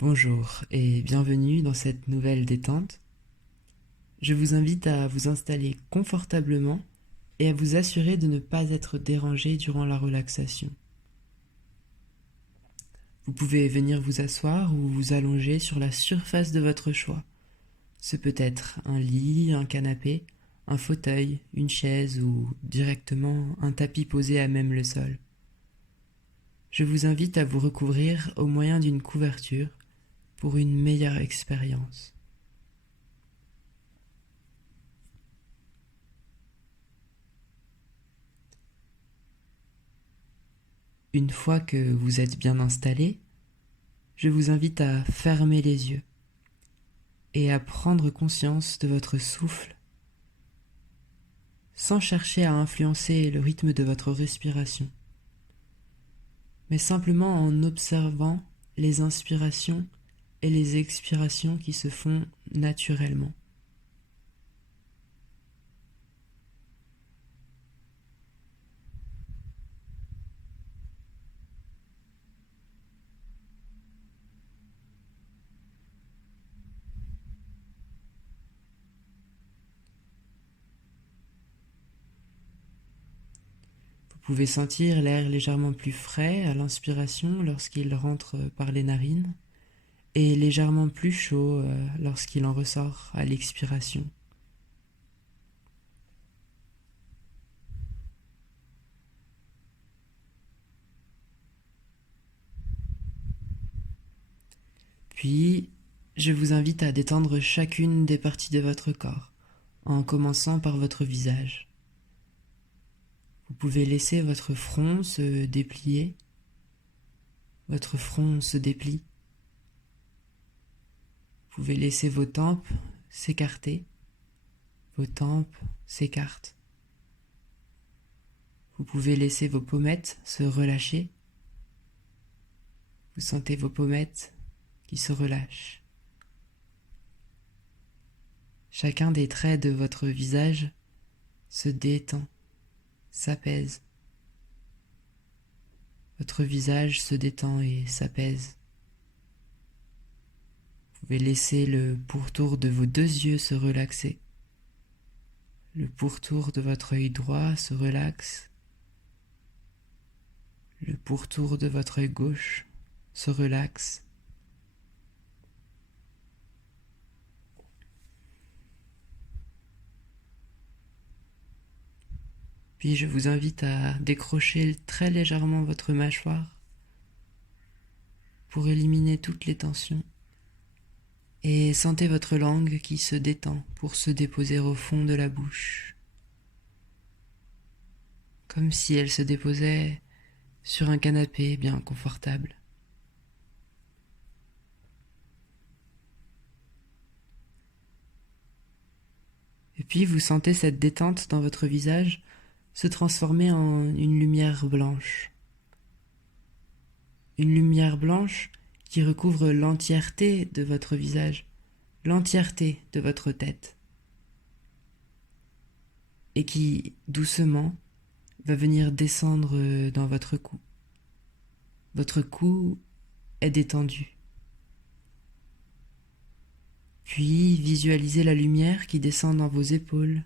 Bonjour et bienvenue dans cette nouvelle détente. Je vous invite à vous installer confortablement et à vous assurer de ne pas être dérangé durant la relaxation. Vous pouvez venir vous asseoir ou vous allonger sur la surface de votre choix. Ce peut être un lit, un canapé, un fauteuil, une chaise ou directement un tapis posé à même le sol. Je vous invite à vous recouvrir au moyen d'une couverture pour une meilleure expérience. Une fois que vous êtes bien installé, je vous invite à fermer les yeux et à prendre conscience de votre souffle sans chercher à influencer le rythme de votre respiration, mais simplement en observant les inspirations et les expirations qui se font naturellement. Vous pouvez sentir l'air légèrement plus frais à l'inspiration lorsqu'il rentre par les narines et légèrement plus chaud lorsqu'il en ressort à l'expiration. Puis, je vous invite à détendre chacune des parties de votre corps, en commençant par votre visage. Vous pouvez laisser votre front se déplier, votre front se déplie. Vous pouvez laisser vos tempes s'écarter, vos tempes s'écartent. Vous pouvez laisser vos pommettes se relâcher. Vous sentez vos pommettes qui se relâchent. Chacun des traits de votre visage se détend, s'apaise. Votre visage se détend et s'apaise. Vous pouvez laisser le pourtour de vos deux yeux se relaxer. Le pourtour de votre œil droit se relaxe. Le pourtour de votre œil gauche se relaxe. Puis je vous invite à décrocher très légèrement votre mâchoire pour éliminer toutes les tensions. Et sentez votre langue qui se détend pour se déposer au fond de la bouche, comme si elle se déposait sur un canapé bien confortable. Et puis vous sentez cette détente dans votre visage se transformer en une lumière blanche. Une lumière blanche qui recouvre l'entièreté de votre visage, l'entièreté de votre tête, et qui, doucement, va venir descendre dans votre cou. Votre cou est détendu. Puis visualisez la lumière qui descend dans vos épaules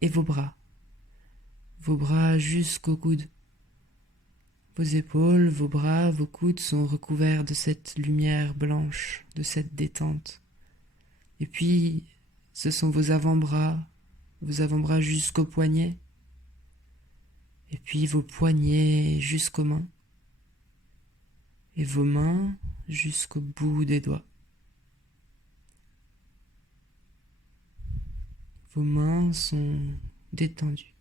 et vos bras jusqu'aux coudes. Vos épaules, vos bras, vos coudes sont recouverts de cette lumière blanche, de cette détente. Et puis, ce sont vos avant-bras jusqu'aux poignets. Et puis vos poignets jusqu'aux mains. Et vos mains jusqu'au bout des doigts. Vos mains sont détendues.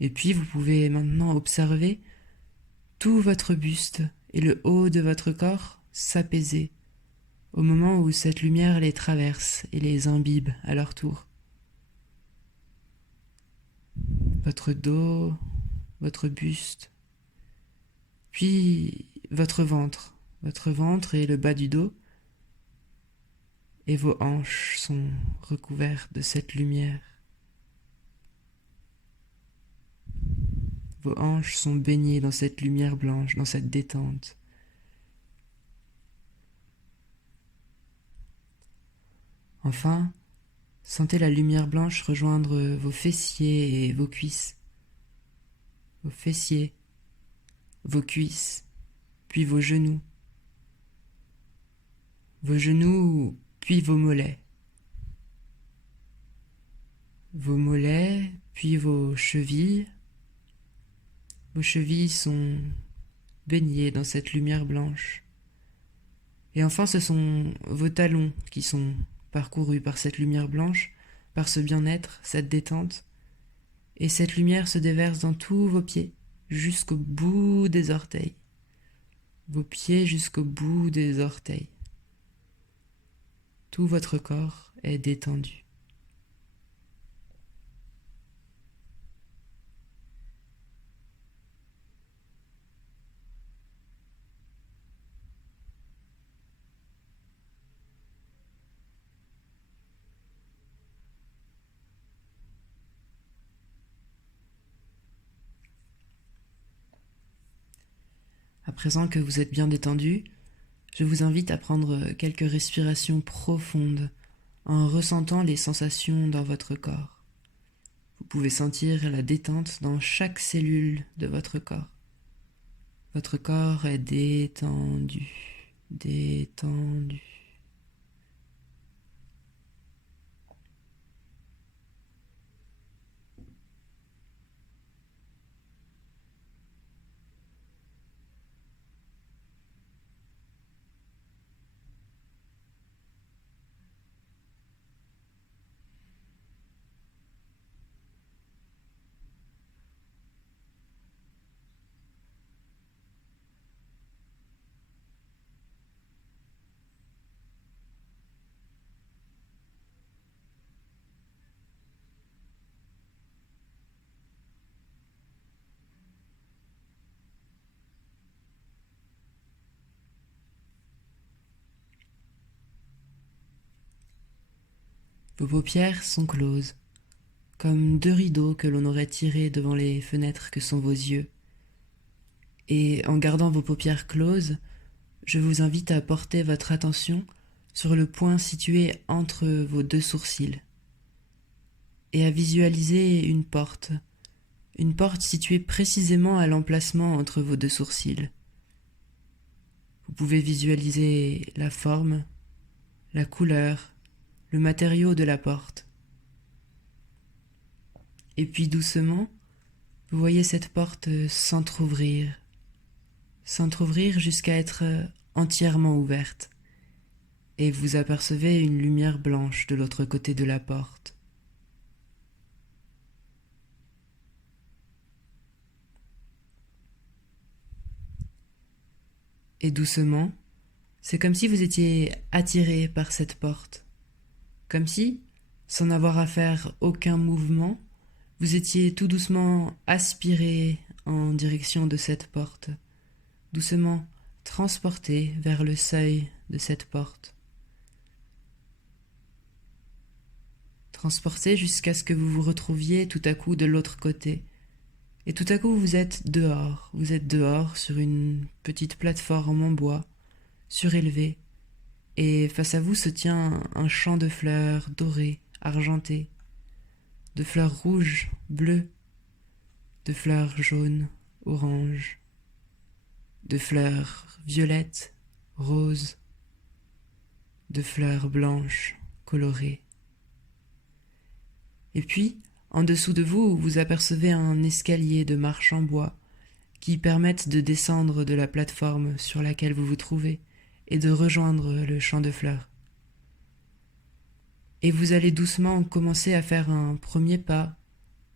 Et puis vous pouvez maintenant observer tout votre buste et le haut de votre corps s'apaiser au moment où cette lumière les traverse et les imbibe à leur tour. Votre dos, votre buste, puis votre ventre et le bas du dos, et vos hanches sont recouvertes de cette lumière. Vos hanches sont baignées dans cette lumière blanche, dans cette détente. Enfin, sentez la lumière blanche rejoindre vos fessiers et vos cuisses. Vos fessiers, vos cuisses, puis vos genoux. Vos genoux, puis vos mollets. Vos mollets, puis vos chevilles. Vos chevilles sont baignées dans cette lumière blanche. Et enfin, ce sont vos talons qui sont parcourus par cette lumière blanche, par ce bien-être, cette détente. Et cette lumière se déverse dans tous vos pieds, jusqu'au bout des orteils. Vos pieds jusqu'au bout des orteils. Tout votre corps est détendu. À présent que vous êtes bien détendu, je vous invite à prendre quelques respirations profondes en ressentant les sensations dans votre corps. Vous pouvez sentir la détente dans chaque cellule de votre corps. Votre corps est détendu, détendu. Vos paupières sont closes, comme deux rideaux que l'on aurait tirés devant les fenêtres que sont vos yeux. Et en gardant vos paupières closes, je vous invite à porter votre attention sur le point situé entre vos deux sourcils et à visualiser une porte située précisément à l'emplacement entre vos deux sourcils. Vous pouvez visualiser la forme, la couleur, le matériau de la porte. Et puis doucement, vous voyez cette porte s'entr'ouvrir jusqu'à être entièrement ouverte, et vous apercevez une lumière blanche de l'autre côté de la porte. Et doucement, c'est comme si vous étiez attiré par cette porte, comme si, sans avoir à faire aucun mouvement, vous étiez tout doucement aspiré en direction de cette porte, doucement transporté vers le seuil de cette porte. Transporté jusqu'à ce que vous vous retrouviez tout à coup de l'autre côté. Et tout à coup vous êtes dehors sur une petite plateforme en bois, surélevée, et face à vous se tient un champ de fleurs dorées, argentées, de fleurs rouges, bleues, de fleurs jaunes, oranges, de fleurs violettes, roses, de fleurs blanches, colorées. Et puis, en dessous de vous, vous apercevez un escalier de marche en bois qui permettent de descendre de la plateforme sur laquelle vous vous trouvez et de rejoindre le champ de fleurs. Et vous allez doucement commencer à faire un premier pas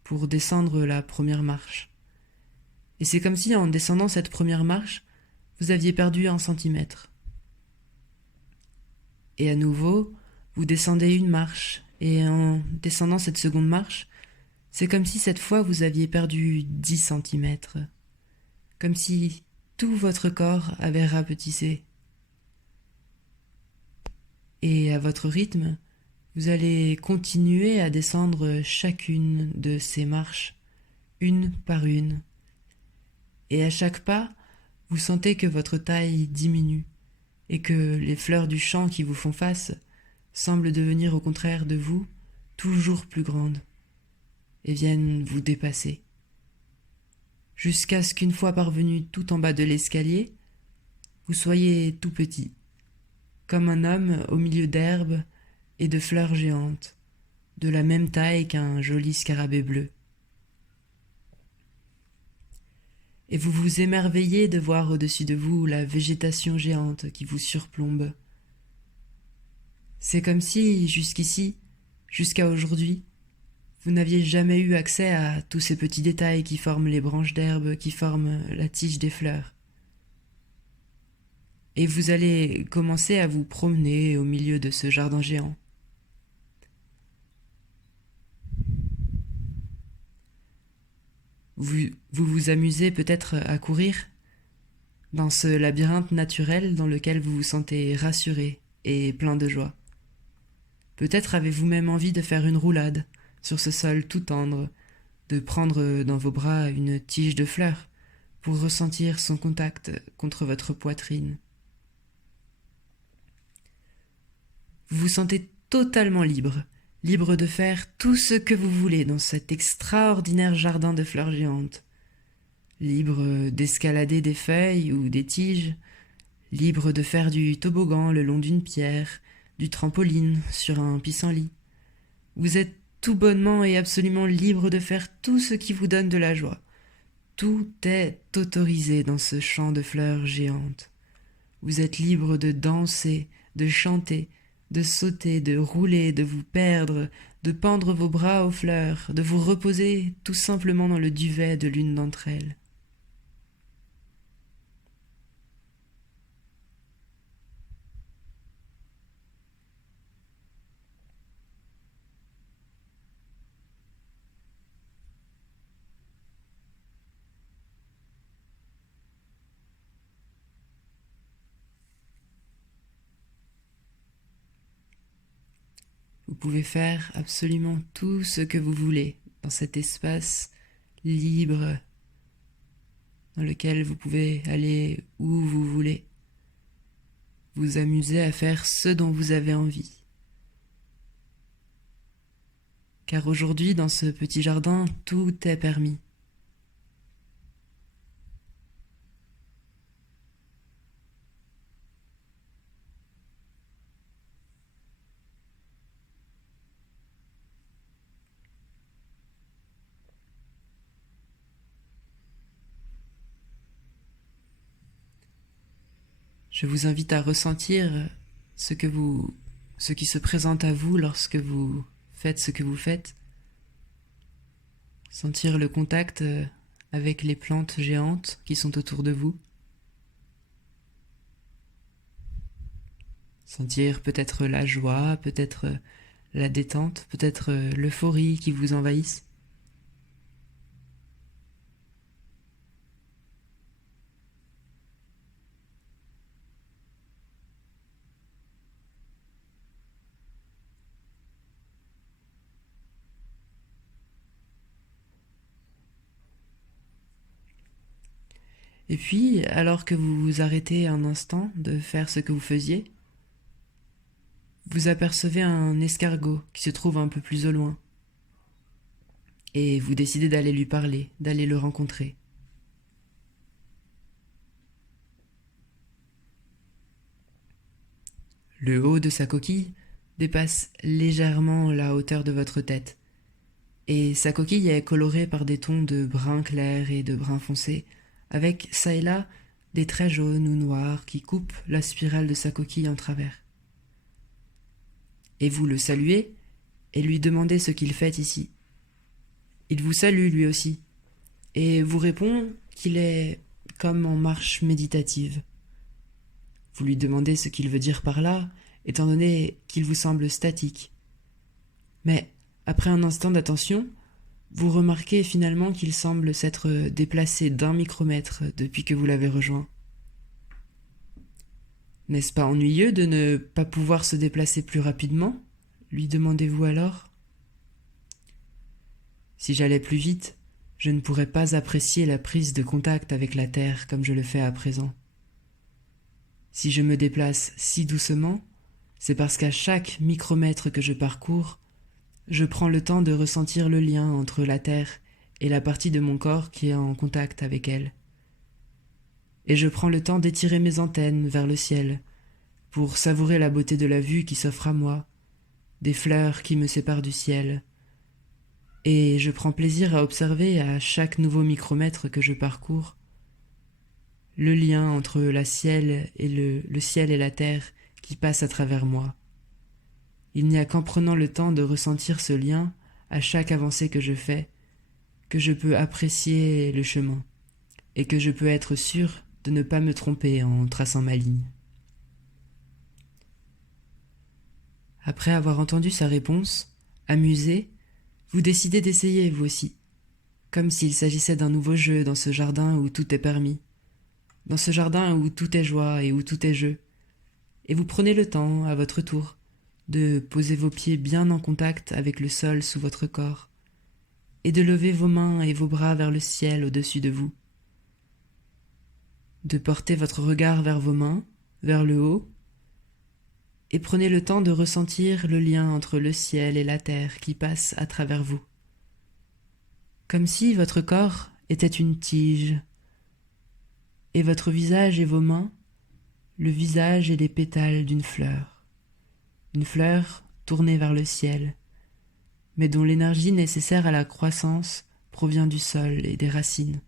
pour descendre la première marche. Et c'est comme si en descendant cette première marche, vous aviez perdu 1 centimètre. Et à nouveau, vous descendez une marche, et en descendant cette seconde marche, c'est comme si cette fois vous aviez perdu 10 centimètres. Comme si tout votre corps avait rapetissé. Et à votre rythme, vous allez continuer à descendre chacune de ces marches, une par une, et à chaque pas, vous sentez que votre taille diminue, et que les fleurs du champ qui vous font face semblent devenir au contraire de vous toujours plus grandes, et viennent vous dépasser. Jusqu'à ce qu'une fois parvenu tout en bas de l'escalier, vous soyez tout petit, comme un homme au milieu d'herbes et de fleurs géantes, de la même taille qu'un joli scarabée bleu. Et vous vous émerveillez de voir au-dessus de vous la végétation géante qui vous surplombe. C'est comme si, jusqu'ici, jusqu'à aujourd'hui, vous n'aviez jamais eu accès à tous ces petits détails qui forment les branches d'herbe, qui forment la tige des fleurs. Et vous allez commencer à vous promener au milieu de ce jardin géant. Vous amusez peut-être à courir dans ce labyrinthe naturel dans lequel vous vous sentez rassuré et plein de joie. Peut-être avez-vous même envie de faire une roulade sur ce sol tout tendre, de prendre dans vos bras une tige de fleurs pour ressentir son contact contre votre poitrine. Vous vous sentez totalement libre, libre de faire tout ce que vous voulez dans cet extraordinaire jardin de fleurs géantes, libre d'escalader des feuilles ou des tiges, libre de faire du toboggan le long d'une pierre, du trampoline sur un pissenlit. Vous êtes tout bonnement et absolument libre de faire tout ce qui vous donne de la joie. Tout est autorisé dans ce champ de fleurs géantes. Vous êtes libre de danser, de chanter, de sauter, de rouler, de vous perdre, de pendre vos bras aux fleurs, de vous reposer tout simplement dans le duvet de l'une d'entre elles. Vous pouvez faire absolument tout ce que vous voulez dans cet espace libre dans lequel vous pouvez aller où vous voulez, vous amuser à faire ce dont vous avez envie. Car aujourd'hui, dans ce petit jardin, tout est permis. Je vous invite à ressentir ce qui se présente à vous lorsque vous faites ce que vous faites. Sentir le contact avec les plantes géantes qui sont autour de vous. Sentir peut-être la joie, peut-être la détente, peut-être l'euphorie qui vous envahissent. Et puis, alors que vous vous arrêtez un instant de faire ce que vous faisiez, vous apercevez un escargot qui se trouve un peu plus au loin. Et vous décidez d'aller lui parler, d'aller le rencontrer. Le haut de sa coquille dépasse légèrement la hauteur de votre tête, et sa coquille est colorée par des tons de brun clair et de brun foncé, avec çà et là des traits jaunes ou noirs qui coupent la spirale de sa coquille en travers. Et vous le saluez et lui demandez ce qu'il fait ici. Il vous salue lui aussi, et vous répond qu'il est comme en marche méditative. Vous lui demandez ce qu'il veut dire par là, étant donné qu'il vous semble statique. Mais, après un instant d'attention, vous remarquez finalement qu'il semble s'être déplacé d'1 micromètre depuis que vous l'avez rejoint. N'est-ce pas ennuyeux de ne pas pouvoir se déplacer plus rapidement ? Lui demandez-vous alors. Si j'allais plus vite, je ne pourrais pas apprécier la prise de contact avec la terre comme je le fais à présent. Si je me déplace si doucement, c'est parce qu'à chaque micromètre que je parcours, je prends le temps de ressentir le lien entre la terre et la partie de mon corps qui est en contact avec elle. Et je prends le temps d'étirer mes antennes vers le ciel pour savourer la beauté de la vue qui s'offre à moi, des fleurs qui me séparent du ciel. Et je prends plaisir à observer à chaque nouveau micromètre que je parcours le lien entre le ciel et la terre qui passe à travers moi. Il n'y a qu'en prenant le temps de ressentir ce lien à chaque avancée que je fais que je peux apprécier le chemin et que je peux être sûr de ne pas me tromper en traçant ma ligne. Après avoir entendu sa réponse, amusé, vous décidez d'essayer vous aussi, comme s'il s'agissait d'un nouveau jeu dans ce jardin où tout est permis, dans ce jardin où tout est joie et où tout est jeu, et vous prenez le temps, à votre tour, de poser vos pieds bien en contact avec le sol sous votre corps, et de lever vos mains et vos bras vers le ciel au-dessus de vous, de porter votre regard vers vos mains, vers le haut, et prenez le temps de ressentir le lien entre le ciel et la terre qui passe à travers vous, comme si votre corps était une tige, et votre visage et vos mains, le visage et les pétales d'une fleur tournée vers le ciel, mais dont l'énergie nécessaire à la croissance provient du sol et des racines.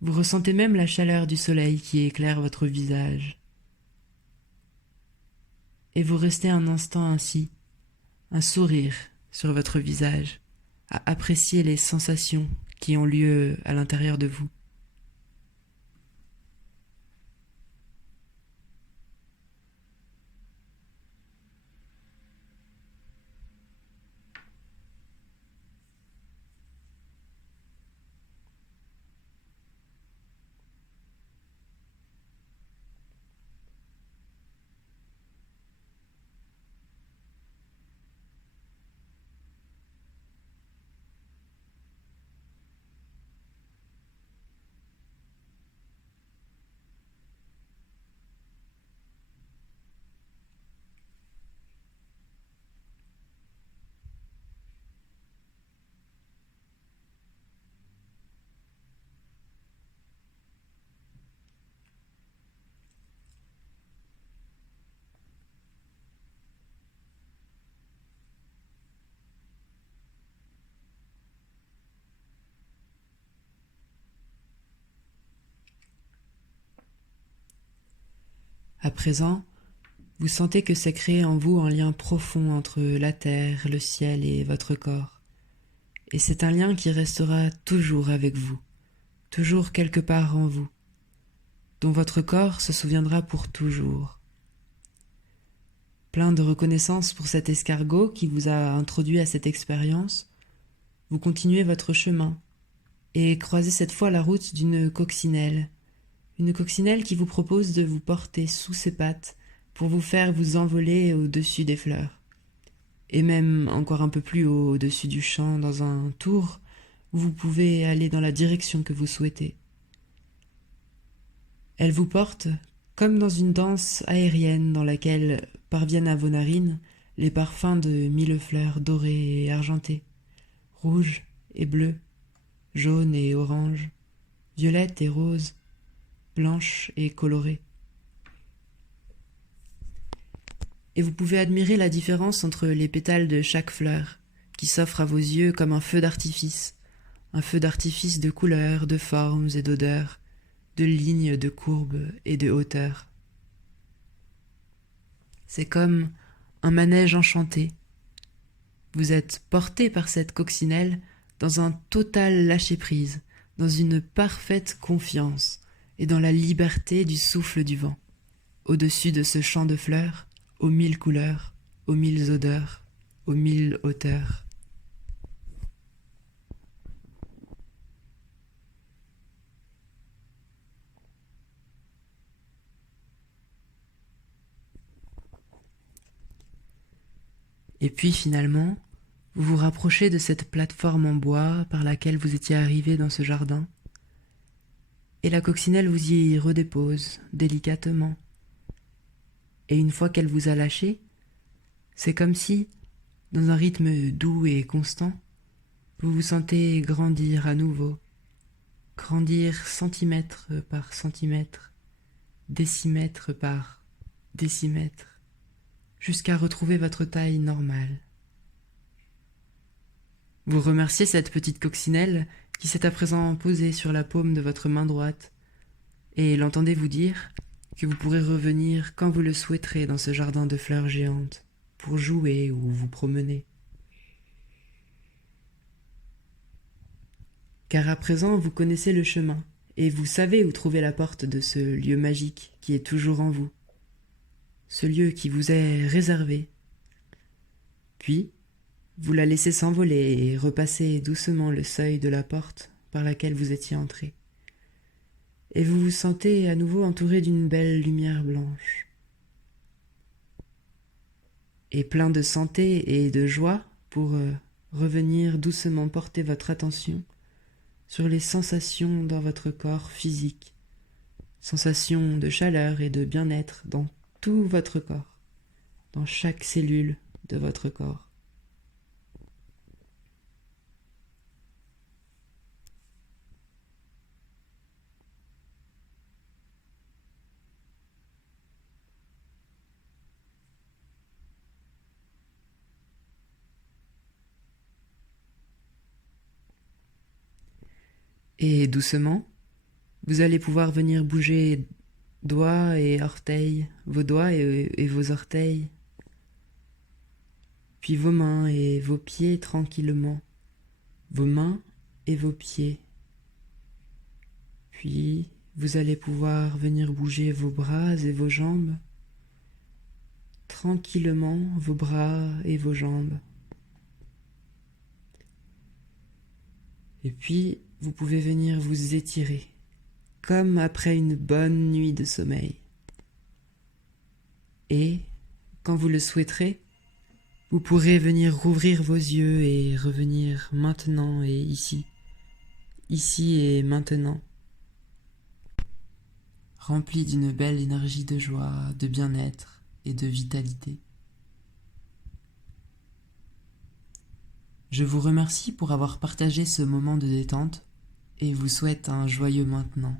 Vous ressentez même la chaleur du soleil qui éclaire votre visage. Et vous restez un instant ainsi, un sourire sur votre visage, à apprécier les sensations qui ont lieu à l'intérieur de vous. À présent, vous sentez que s'est créé en vous un lien profond entre la terre, le ciel et votre corps. Et c'est un lien qui restera toujours avec vous, toujours quelque part en vous, dont votre corps se souviendra pour toujours. Plein de reconnaissance pour cet escargot qui vous a introduit à cette expérience, vous continuez votre chemin et croisez cette fois la route d'une coccinelle. Une coccinelle qui vous propose de vous porter sous ses pattes pour vous faire vous envoler au-dessus des fleurs. Et même encore un peu plus haut, au-dessus du champ, dans un tour où vous pouvez aller dans la direction que vous souhaitez. Elle vous porte comme dans une danse aérienne dans laquelle parviennent à vos narines les parfums de 1000 fleurs dorées et argentées, rouges et bleues, jaunes et oranges, violettes et roses, blanches et colorées. Et vous pouvez admirer la différence entre les pétales de chaque fleur, qui s'offre à vos yeux comme un feu d'artifice de couleurs, de formes et d'odeurs, de lignes, de courbes et de hauteurs. C'est comme un manège enchanté. Vous êtes porté par cette coccinelle dans un total lâcher-prise, dans une parfaite confiance et dans la liberté du souffle du vent, au-dessus de ce champ de fleurs, aux 1000 couleurs, aux 1000 odeurs, aux 1000 hauteurs. Et puis finalement, Vous vous rapprochez de cette plateforme en bois par laquelle vous étiez arrivé dans ce jardin, et la coccinelle vous y redépose délicatement. Et une fois qu'elle vous a lâché, c'est comme si, dans un rythme doux et constant, vous vous sentez grandir à nouveau, grandir centimètre par centimètre, décimètre par décimètre, jusqu'à retrouver votre taille normale. Vous remerciez cette petite coccinelle qui s'est à présent posée sur la paume de votre main droite, et l'entendez vous dire que vous pourrez revenir quand vous le souhaiterez dans ce jardin de fleurs géantes, pour jouer ou vous promener. Car à présent vous connaissez le chemin, et vous savez où trouver la porte de ce lieu magique qui est toujours en vous, ce lieu qui vous est réservé. Puis, vous la laissez s'envoler et repasser doucement le seuil de la porte par laquelle vous étiez entré. Et vous vous sentez à nouveau entouré d'une belle lumière blanche. Et plein de santé et de joie pour revenir doucement porter votre attention sur les sensations dans votre corps physique, sensations de chaleur et de bien-être dans tout votre corps, dans chaque cellule de votre corps. Et doucement, vous allez pouvoir venir bouger doigts et orteils, vos doigts et vos orteils, puis vos mains et vos pieds tranquillement, vos mains et vos pieds. Puis vous allez pouvoir venir bouger vos bras et vos jambes, tranquillement vos bras et vos jambes. Et puis vous pouvez venir vous étirer, comme après une bonne nuit de sommeil. Et, quand vous le souhaiterez, vous pourrez venir rouvrir vos yeux et revenir maintenant et ici et maintenant, rempli d'une belle énergie de joie, de bien-être et de vitalité. Je vous remercie pour avoir partagé ce moment de détente et vous souhaite un joyeux maintenant.